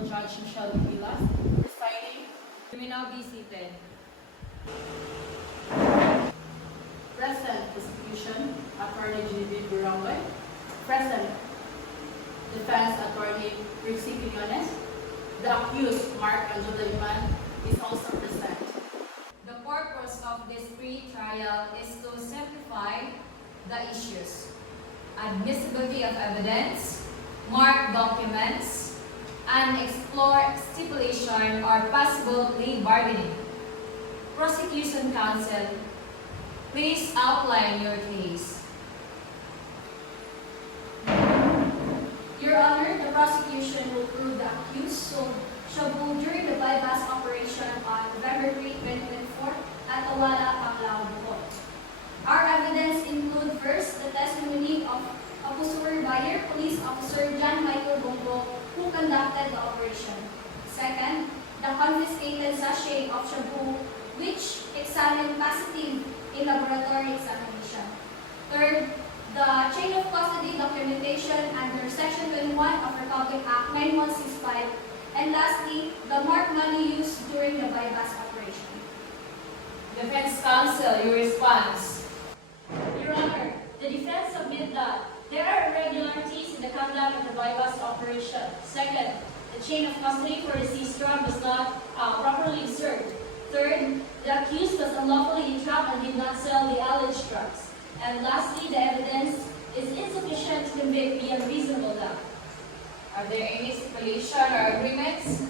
Honorable Judge Michelle Vilas, presiding. You may now be seated. Present prosecution, Attorney Genevieve Barangay. Present defense attorney Rixie Quinones. The accused, Mark Angelo Iman, is also present. The purpose of this pre-trial is to simplify the issues: admissibility of evidence, mark documents, and explore stipulation or possible plea bargaining. Prosecution counsel, please outline your case. Your Honor, the prosecution will prove the accused sold shabu during the bypass operation on November 3, 2024 at Awala, Panglao, Bukod. Our evidence include first, the testimony of Pusur Bayer Police Officer John Michael Bongo, who conducted the operation. Second, the confiscated sachet of shabu, which examined positive in laboratory examination. Third, the chain of custody documentation under Section 21 of Republic Act 9165. And lastly, the marked money used during the bypass operation. Defense counsel, your response. Your Honor, the defense submit that there are irregularities in the conduct of the bypass operation. Second, the chain of custody for the seized drug was not properly observed. Third, the accused was unlawfully entrapped and did not sell the alleged drugs. And lastly, the evidence is insufficient to convict beyond reasonable doubt. Are there any stipulation or agreements?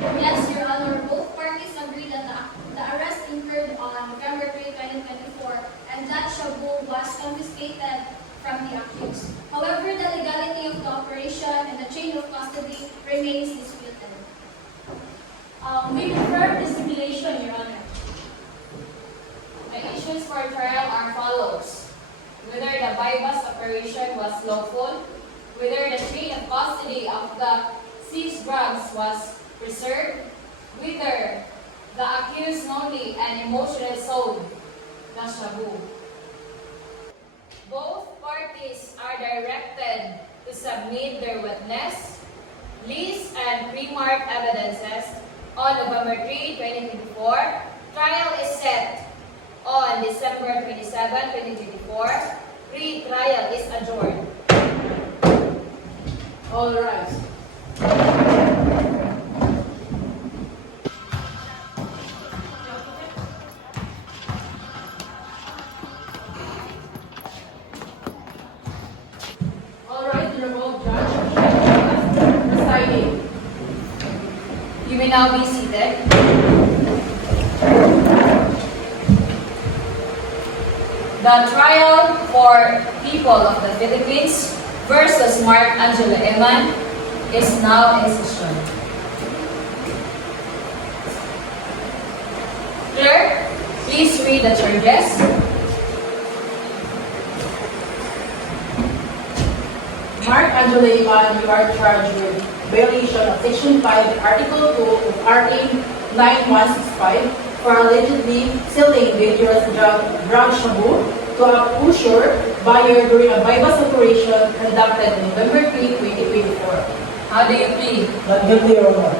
Yes, Your Honor, both parties agree that the arrest occurred on November 3, 2024, and that shabu was confiscated from the accused. However, the legality of the operation and the chain of custody remains disputed. We confirm the stipulation, Your Honor. The issues for trial are follows: whether the bypass operation was lawful, whether the chain of custody of the seized drugs was preserved, whether the accused knowingly and emotionally sold the shabu. Both parties are directed to submit their witness, list, and pre-marked evidences on November 3, 2024. Trial is set on December 27, 2024. Pre-trial is adjourned. All rise. All right, Honorable Judge presiding. You may now be seated. The trial for people of the Philippines versus Mark Angelo Iman is now in session. Clerk, please read the charges. Mark Angelo Iman, you are charged with violation of Section 5, Article 2 of RA 9165 for allegedly selling dangerous drug shabu to a pusher buyer during a bypass operation conducted on November 3, 2024. How do you plead? Not guilty, Your Honor.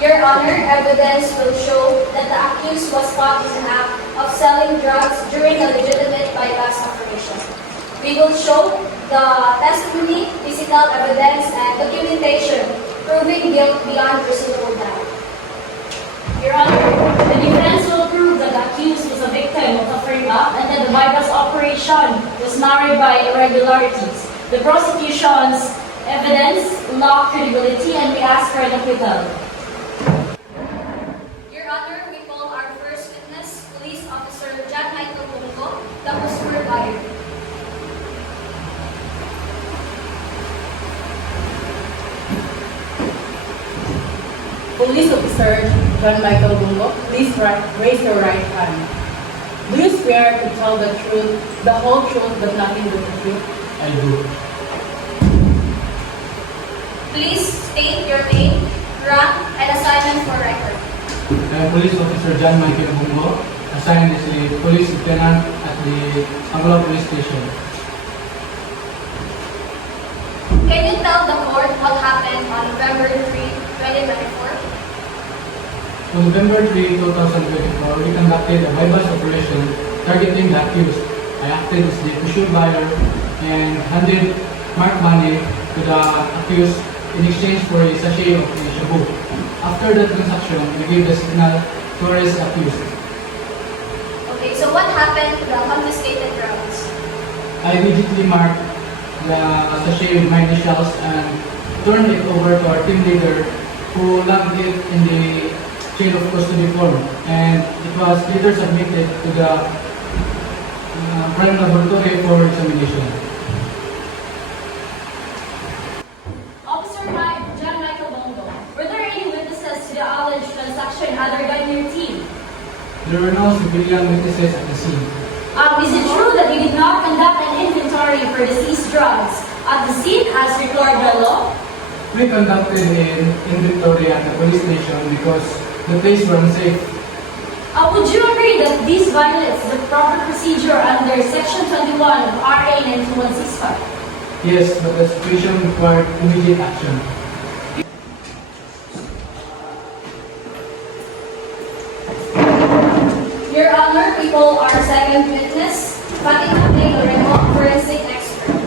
Your Honor, evidence will show that the accused was caught in an act of selling drugs during a legitimate bypass operation. We will show the testimony, physical evidence, and documentation proving guilt beyond reasonable doubt. Your Honor, the defense will prove that the accused was a victim of a frame-up and that the bypass operation was marred by irregularities. The prosecution's evidence lacked credibility and we ask for an acquittal. Your Honor, we call our first witness, Police Officer John Michael Bongo, the Pusur Bayer. Police Officer John Michael Bungo, please raise your right hand. Do you swear to tell the truth, the whole truth, but nothing but the truth? I do. Please state your name, rank, and assignment for record. I am Police Officer John Michael Bungo, assigned is the police lieutenant at the Angola Police Station. Can you tell the court what happened on November 3, 2024? On November 3, 2024, we conducted a bypass operation targeting the accused. I acted as the issue buyer and handed marked money to the accused in exchange for a sachet of the shabu. After the transaction, we gave the signal to arrest the accused. Okay, so what happened to the confiscated drugs? I immediately marked the sachet with my initials and turned it over to our team leader who logged it in the chain of custody form, and it was later submitted to the crime laboratory for examination. Officer John Michael Bongo, were there any witnesses to the alleged transaction other than your team? There were no civilian witnesses at the scene. Is it true that you did not conduct an inventory for the seized drugs at the scene as required by law? We conducted an inventory at the police station because the place was unsafe. Would you agree that this violates the proper procedure under Section 21 of RA 9165? Yes, but the situation required immediate action. Your Honor, people are second witness, Fatima Remo, forensic expert.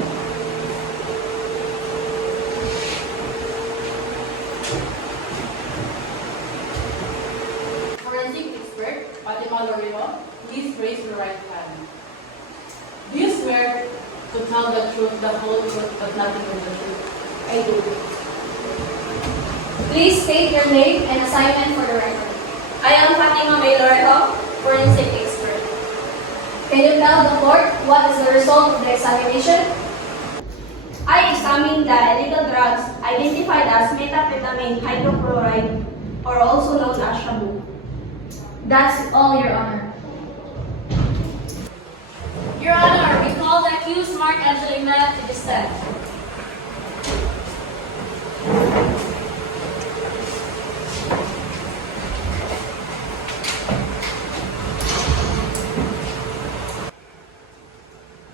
Forensic expert, Fatima Lorimo, please raise your right hand. Do you swear to tell the truth, the whole truth, but nothing but the truth? I do. Please state your name and assignment for the record. I am Fatima Lorejo, forensic expert. Can you tell the court what is the result of the examination? I examined the illegal drugs identified as methamphetamine hydrochloride, or also known as shabu. That's all, Your Honor. Your Honor, we call the accused Mark Angelina to the stand.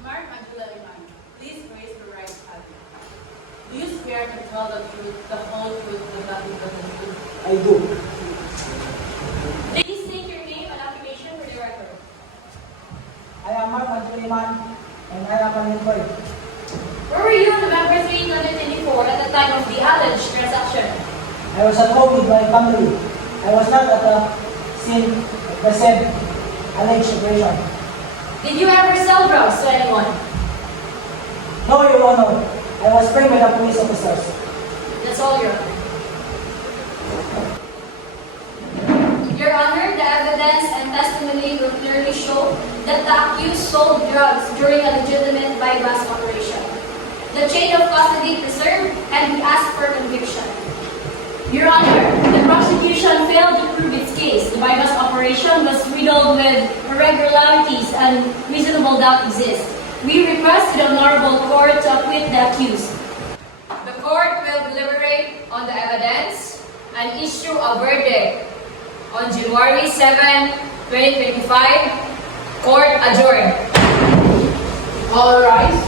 Mark Angela Iman, please raise your right hand. Do you swear to tell the truth, the whole truth, and nothing but the truth? I do. Please state your name and occupation for the record. I am Mark Antuliman and I am unemployed. Where were you on November 3, 2024 at the time of the alleged transaction? I was at home with my family. I was not at the scene of the said alleged operation. Did you ever sell drugs to anyone? No, Your Honor. I was framed by the police officers. That's all, Your Honor. Your Honor, the evidence and testimony will clearly show that the accused sold drugs during a legitimate bypass operation. The chain of custody preserved and he asked for conviction. Your Honor, the prosecution failed to prove its case. The bypass operation was riddled with irregularities and reasonable doubt exists. We request to the Honorable Court to acquit the accused. The court will deliberate on the evidence and issue a verdict on January 7, 2025. Court adjourned. All rise.